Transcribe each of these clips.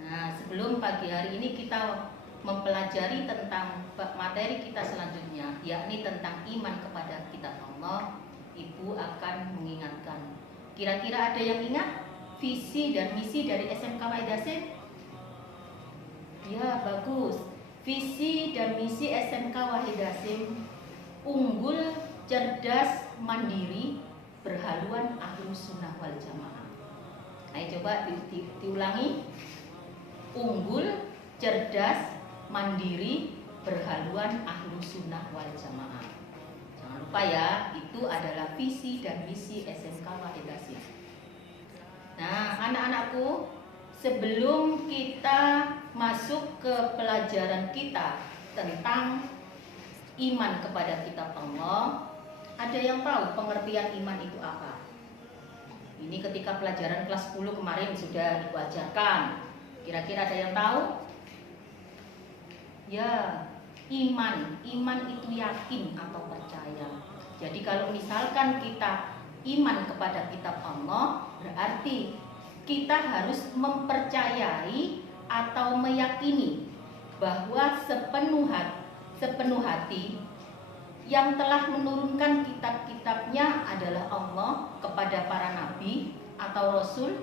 Nah, sebelum pagi hari ini kita mempelajari tentang materi kita selanjutnya, yakni tentang iman kepada kitab Allah, Ibu akan mengingatkan. Kira-kira ada yang ingat visi dan misi dari SMK Wahid? Ya, bagus. Visi dan misi SMK Wahid Hasim: unggul, cerdas, mandiri, berhaluan Ahlus Sunnah wal Jamaah. Ayo coba diulangi. Unggul, cerdas, mandiri, berhaluan Ahlus Sunnah wal Jamaah. Jangan lupa ya, itu adalah visi dan misi SMK Wahid Hasim. Nah, anak-anakku, sebelum kita masuk ke pelajaran kita tentang iman kepada kitab Allah, ada yang tahu pengertian iman itu apa? Ini ketika pelajaran kelas 10 kemarin sudah diwajarkan. Kira-kira ada yang tahu? Ya, iman itu yakin atau percaya. Jadi kalau misalkan kita iman kepada kitab Allah, berarti kita harus mempercayai atau meyakini bahwa sepenuh hati yang telah menurunkan kitab-kitabnya adalah Allah kepada para nabi atau rasul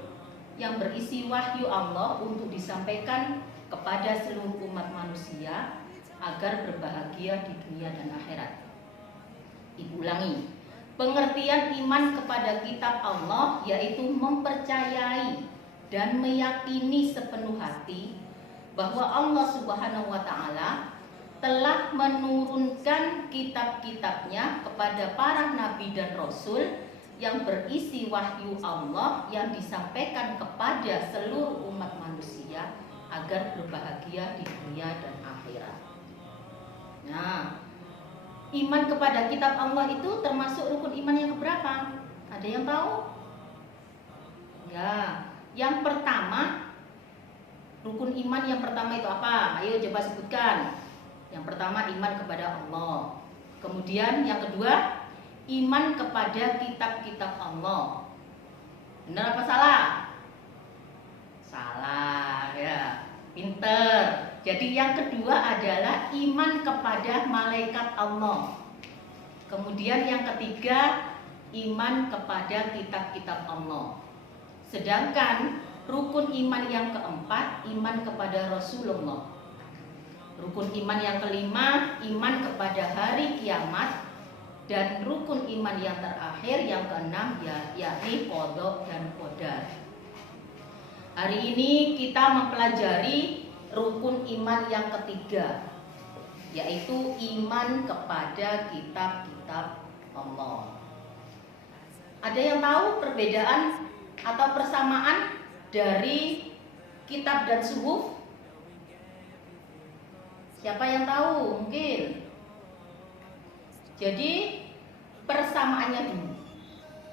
yang berisi wahyu Allah untuk disampaikan kepada seluruh umat manusia agar berbahagia di dunia dan akhirat. Ibu ulangi, pengertian iman kepada kitab Allah yaitu mempercayai dan meyakini sepenuh hati bahwa Allah Subhanahu wa Ta'ala telah menurunkan kitab-kitabnya kepada para nabi dan rasul yang berisi wahyu Allah yang disampaikan kepada seluruh umat manusia agar berbahagia di dunia dan akhirat. Nah, iman kepada kitab Allah itu termasuk rukun iman yang keberapa? Ada yang tahu? Ya, yang pertama, rukun iman yang pertama itu apa? Ayo coba sebutkan. Yang pertama, iman kepada Allah. Kemudian yang kedua, iman kepada kitab-kitab Allah. Benar apa salah? Salah ya, pinter. Jadi yang kedua adalah iman kepada malaikat Allah. Kemudian yang ketiga, iman kepada kitab-kitab Allah. Sedangkan rukun iman yang keempat, iman kepada Rasulullah. Rukun iman yang kelima, iman kepada hari kiamat. Dan rukun iman yang terakhir, yang keenam, yakni qadha dan qadar. Hari ini kita mempelajari rukun iman yang ketiga, yaitu iman kepada kitab-kitab Allah. Ada yang tahu perbedaan atau persamaan dari kitab dan suhuf? Siapa yang tahu? Mungkin. Jadi persamaannya dulu.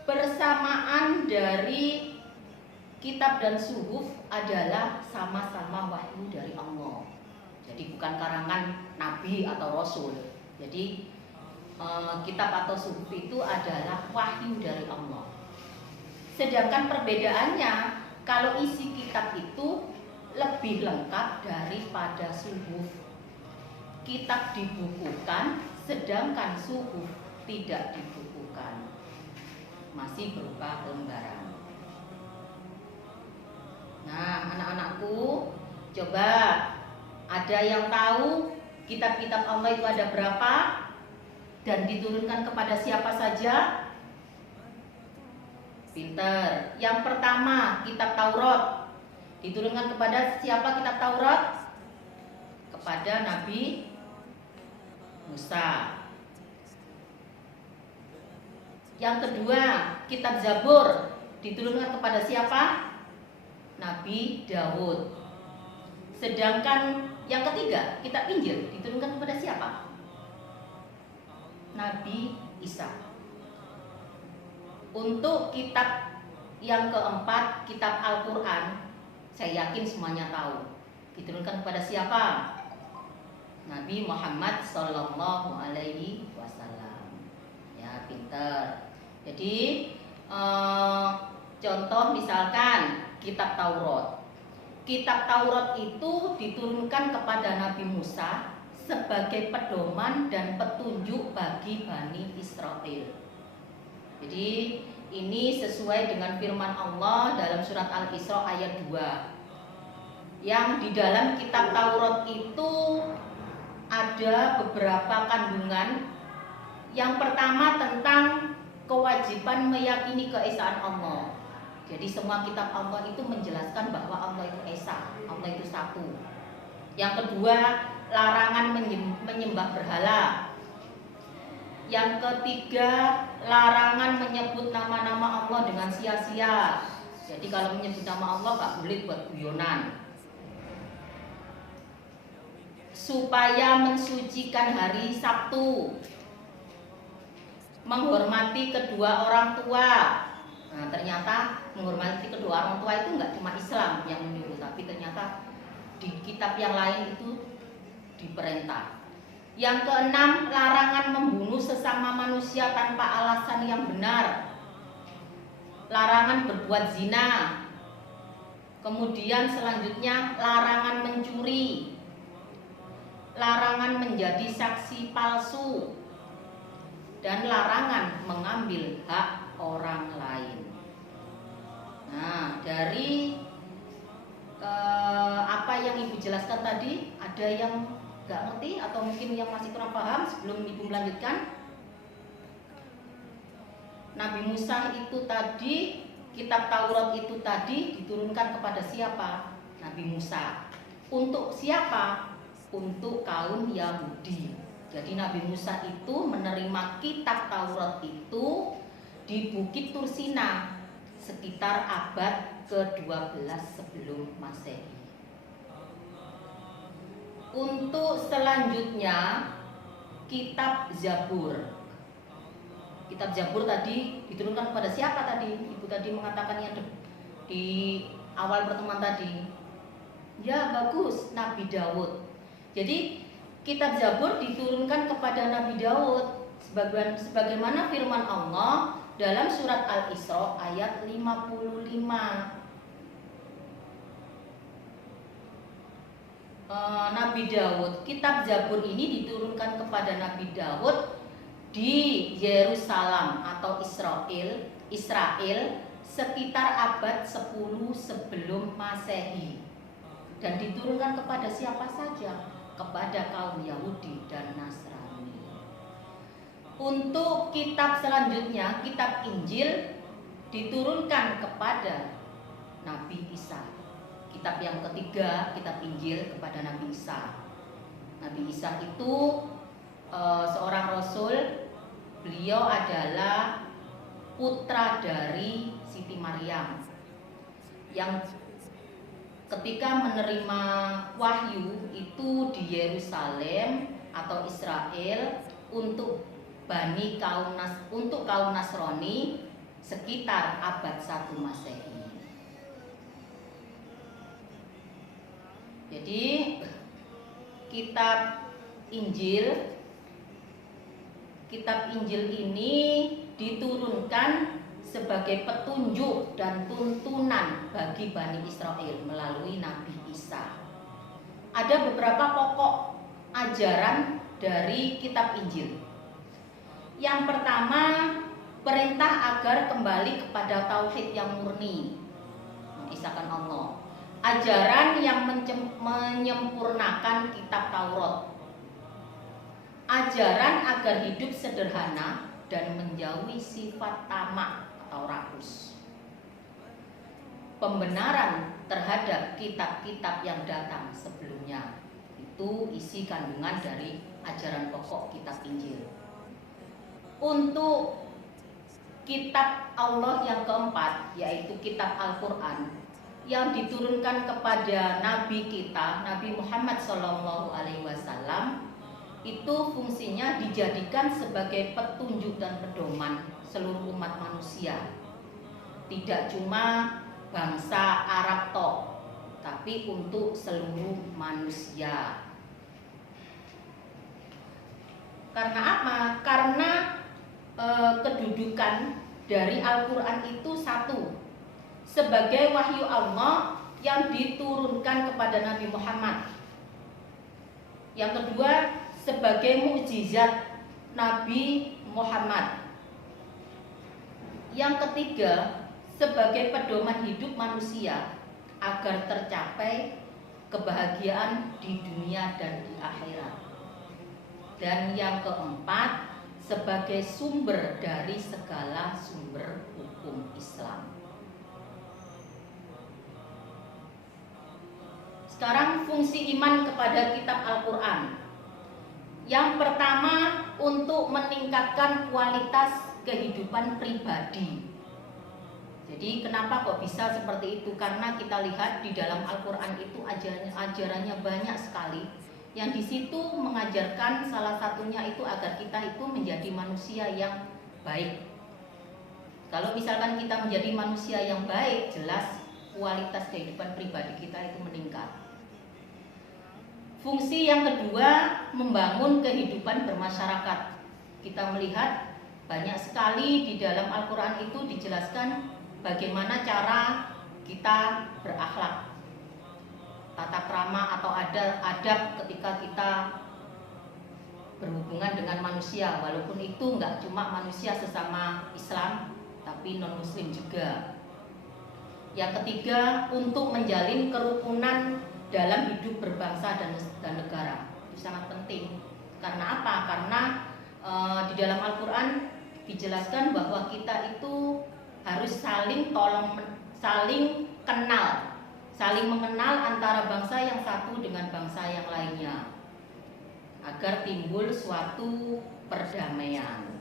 Persamaan dari kitab dan suhuf adalah sama-sama wahyu dari Allah. Jadi bukan karangan nabi atau rasul. Jadi kitab atau suhuf itu adalah wahyu dari Allah. Sedangkan perbedaannya, kalau isi kitab itu lebih lengkap daripada suhuf. Kitab dibukukan, sedangkan suhuf tidak dibukukan, masih berupa lembaran. Nah, anak-anakku, coba ada yang tahu kitab-kitab Allah itu ada berapa dan diturunkan kepada siapa saja? Pinter. Yang pertama, kitab Taurat. Diturunkan kepada siapa kitab Taurat? Kepada Nabi Musa. Yang kedua, kitab Zabur diturunkan kepada siapa? Nabi Daud. Sedangkan yang ketiga, kitab Injil diturunkan kepada siapa? Nabi Isa. Untuk kitab yang keempat, kitab Al-Quran, saya yakin semuanya tahu. Diturunkan kepada siapa? Nabi Muhammad Sallallahu Alaihi Wasallam. Ya, pinter. Jadi contoh misalkan kitab Taurat. kitab Taurat itu diturunkan kepada Nabi Musa sebagai pedoman dan petunjuk bagi Bani Israel. Jadi ini sesuai dengan firman Allah dalam surat Al-Isra ayat 2. Yang di dalam kitab Taurat itu ada beberapa kandungan. Yang pertama tentang kewajiban meyakini keesaan Allah. Jadi semua kitab Allah itu menjelaskan bahwa Allah itu esa, Allah itu satu. Yang kedua, larangan menyembah berhala. Yang ketiga, larangan menyebut nama-nama Allah dengan sia-sia. Jadi kalau menyebut nama Allah gak boleh buat guyonan. Supaya mensucikan hari Sabtu, menghormati kedua orang tua. Nah, ternyata menghormati kedua orang tua itu nggak cuma Islam yang menyuruh, tapi ternyata di kitab yang lain itu diperintah. Yang keenam, larangan membunuh sesama manusia tanpa alasan yang benar. Larangan berbuat zina. Kemudian selanjutnya larangan mencuri. Larangan menjadi saksi palsu. Dan larangan mengambil hak orang lain. Nah, dari apa yang Ibu jelaskan tadi, ada yang nggak ngerti atau mungkin yang masih kurang paham sebelum Ibu melanjutkan? Nabi Musa itu tadi, kitab Taurat itu tadi diturunkan kepada siapa? Nabi Musa. Untuk siapa? Untuk kaum Yahudi. Jadi Nabi Musa itu menerima kitab Taurat itu di Bukit Tursina sekitar abad ke-12 sebelum Masehi. Untuk selanjutnya kitab Zabur. Kitab Zabur tadi diturunkan kepada siapa tadi? Ibu tadi mengatakan yang di awal pertemuan tadi. Ya bagus, Nabi Daud. Jadi kitab Zabur diturunkan kepada Nabi Daud sebagaimana firman Allah dalam surat Al-Isra ayat 55. Nabi Daud, kitab Zabur ini diturunkan kepada Nabi Daud di Yerusalem atau Israel sekitar abad 10 sebelum Masehi. Dan diturunkan kepada siapa saja? Kepada kaum Yahudi dan Nasrani. Untuk kitab selanjutnya, kitab Injil diturunkan kepada Nabi Isa. Kitab yang ketiga, kitab Injil kepada Nabi Isa. Nabi Isa itu seorang rasul. Beliau adalah putra dari Siti Maryam yang ketika menerima wahyu itu di Yerusalem atau Israel untuk kaum Nasrani sekitar abad 1 Masehi. Jadi kitab Injil ini diturunkan sebagai petunjuk dan tuntunan bagi Bani Israel melalui Nabi Isa. Ada beberapa pokok ajaran dari kitab Injil. Yang pertama, perintah agar kembali kepada tauhid yang murni, mengisahkan Allah. Ajaran yang menyempurnakan kitab Taurat. Ajaran agar hidup sederhana dan menjauhi sifat tamak atau rakus. Pembenaran terhadap kitab-kitab yang datang sebelumnya. Itu isi kandungan dari ajaran pokok kitab Injil. Untuk kitab Allah yang keempat, yaitu kitab Al-Quran, yang diturunkan kepada Nabi kita, Nabi Muhammad SAW, itu fungsinya dijadikan sebagai petunjuk dan pedoman seluruh umat manusia. Tidak cuma bangsa Arab toh, tapi untuk seluruh manusia. Karena apa? Karena kedudukan dari Al-Quran itu satu, sebagai wahyu Allah yang diturunkan kepada Nabi Muhammad. Yang kedua, sebagai mukjizat Nabi Muhammad. Yang ketiga, sebagai pedoman hidup manusia agar tercapai kebahagiaan di dunia dan di akhirat. Dan yang keempat, sebagai sumber dari segala sumber hukum Islam. Sekarang fungsi iman kepada kitab Al-Quran. Yang pertama, untuk meningkatkan kualitas kehidupan pribadi. Jadi kenapa kok bisa seperti itu? Karena kita lihat di dalam Al-Quran itu ajarannya banyak sekali. Yang di situ mengajarkan salah satunya itu agar kita itu menjadi manusia yang baik. Kalau misalkan kita menjadi manusia yang baik, jelas kualitas kehidupan pribadi kita itu meningkat. Fungsi yang kedua, membangun kehidupan bermasyarakat. Kita melihat banyak sekali di dalam Al-Quran itu dijelaskan bagaimana cara kita berakhlak, tata krama atau adab ketika kita berhubungan dengan manusia, walaupun itu enggak cuma manusia sesama Islam, tapi non-Muslim juga. Yang ketiga, untuk menjalin kerukunan dalam hidup berbangsa dan negara. Itu sangat penting. Karena apa? Karena di dalam Al-Quran dijelaskan bahwa kita itu harus saling kenal, saling mengenal antara bangsa yang satu dengan bangsa yang lainnya, agar timbul suatu perdamaian.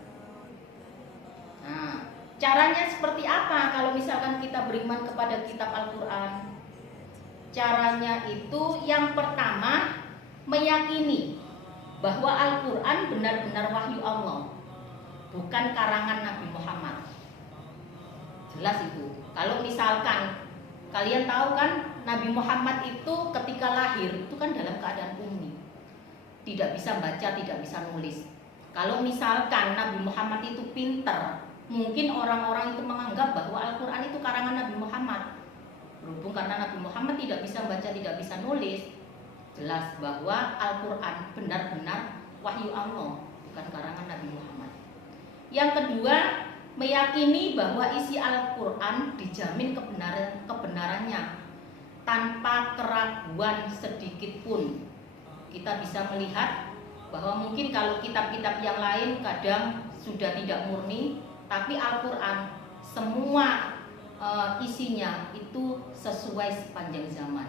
Nah, caranya seperti apa kalau misalkan kita beriman kepada kitab Al-Quran? Caranya itu yang pertama, meyakini bahwa Al-Quran benar-benar wahyu Allah, bukan karangan Nabi Muhammad. Jelas itu. Kalau misalkan kalian tahu kan, Nabi Muhammad itu ketika lahir itu kan dalam keadaan ummi, tidak bisa baca, tidak bisa nulis. Kalau misalkan Nabi Muhammad itu pinter, mungkin orang-orang itu menganggap bahwa Al-Quran itu karangan Nabi Muhammad. Berhubung karena Nabi Muhammad tidak bisa baca, tidak bisa nulis, jelas bahwa Al-Quran benar-benar wahyu Allah, bukan karangan Nabi Muhammad. Yang kedua, meyakini bahwa isi Al-Quran dijamin kebenarannya tanpa keraguan sedikit pun. Kita bisa melihat bahwa mungkin kalau kitab-kitab yang lain kadang sudah tidak murni, tapi Al-Quran semua isinya itu sesuai sepanjang zaman.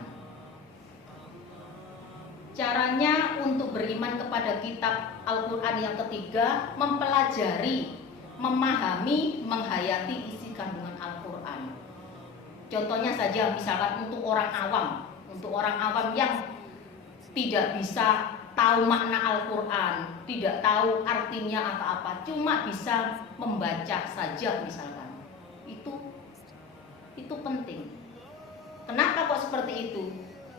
Caranya untuk beriman kepada kitab Al-Quran yang ketiga, mempelajari, memahami, menghayati isi kandungan Al-Quran. Contohnya saja, misalkan untuk orang awam yang tidak bisa tahu makna Al-Quran, tidak tahu artinya apa-apa, cuma bisa membaca saja misalkan. Itu penting. Kenapa kok seperti itu?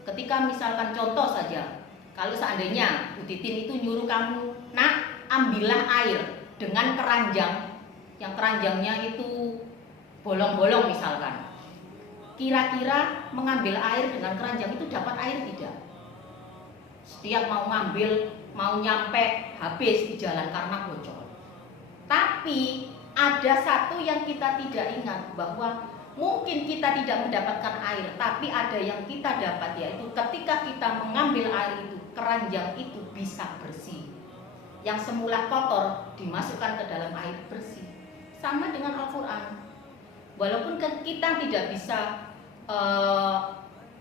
Ketika misalkan contoh saja, kalau seandainya Bu Titin itu nyuruh kamu, nak ambillah air dengan keranjang, yang keranjangnya itu bolong-bolong misalkan. Kira-kira mengambil air dengan keranjang itu dapat air tidak? Setiap mau ngambil, mau nyampe, habis di jalan karena bocor. Tapi ada satu yang kita tidak ingat, bahwa mungkin kita tidak mendapatkan air, tapi ada yang kita dapat, yaitu ketika kita mengambil air itu, keranjang itu bisa bersih. Yang semula kotor dimasukkan ke dalam air bersih. Sama dengan Al-Quran. Walaupun kita tidak bisa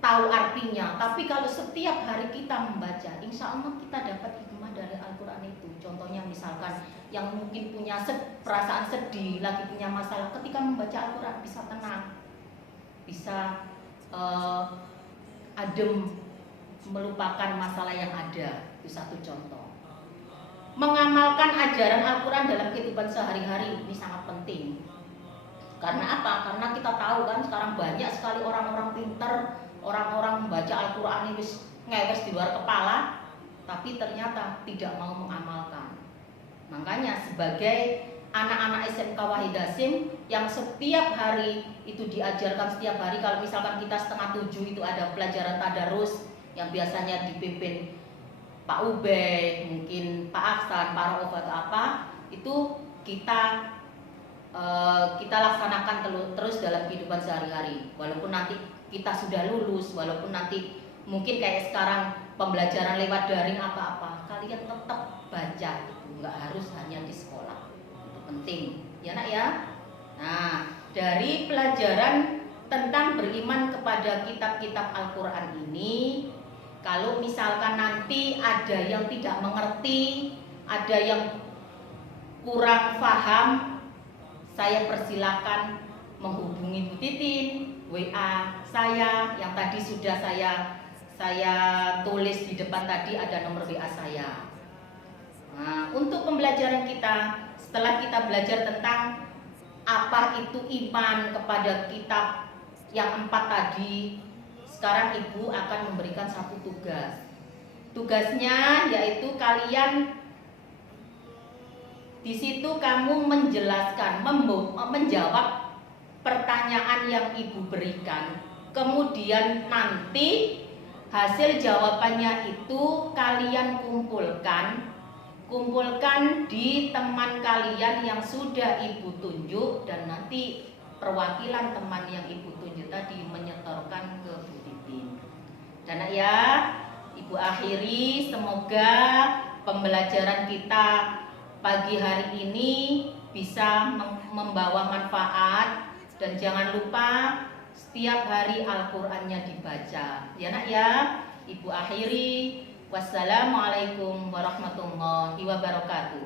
tahu artinya, tapi kalau setiap hari kita membaca, insya Allah kita dapat hikmah dari Al-Quran itu. Contohnya misalkan yang mungkin punya perasaan sedih, lagi punya masalah, ketika membaca Al-Quran bisa tenang, bisa adem, melupakan masalah yang ada. Itu satu contoh. Mengamalkan ajaran Al-Quran dalam kehidupan sehari-hari ini sangat penting. Karena apa? Karena kita tahu kan sekarang banyak sekali orang-orang pintar, orang-orang membaca Al-Quran ini ngewes di luar kepala, tapi ternyata tidak mau mengamalkan. Makanya sebagai anak-anak SMK Wahid Hasim yang setiap hari itu diajarkan setiap hari. Kalau misalkan kita 6:30 itu ada pelajaran tadarus yang biasanya dipimpin Pak Ubed, mungkin Pak Aksan, Pak Rauf atau apa, itu kita laksanakan terus dalam kehidupan sehari-hari. Walaupun nanti kita sudah lulus, walaupun nanti mungkin kayak sekarang pembelajaran lewat daring apa-apa, kalian tetap baca, itu nggak harus hanya di sekolah. Itu penting, ya nak ya. Nah, dari pelajaran tentang beriman kepada kitab-kitab Al-Quran ini, kalau misalkan nanti ada yang tidak mengerti, ada yang kurang paham, saya persilakan menghubungi Bu Titin, WA saya yang tadi sudah saya tulis di depan tadi, ada nomor WA saya. Nah, untuk pembelajaran kita, setelah kita belajar tentang apa itu iman kepada kitab yang 4 tadi, sekarang Ibu akan memberikan satu tugas. Tugasnya yaitu kalian di situ kamu menjelaskan, menjawab pertanyaan yang Ibu berikan. Kemudian nanti hasil jawabannya itu kalian kumpulkan di teman kalian yang sudah Ibu tunjuk, dan nanti perwakilan teman yang Ibu tunjuk tadi menyetorkan ke Bu Titin. Dan ya, Ibu akhiri, semoga pembelajaran kita pagi hari ini bisa membawa manfaat, dan jangan lupa setiap hari Al-Qur'annya dibaca. Ya nak ya, Ibu akhiri. Wassalamualaikum warahmatullahi wabarakatuh.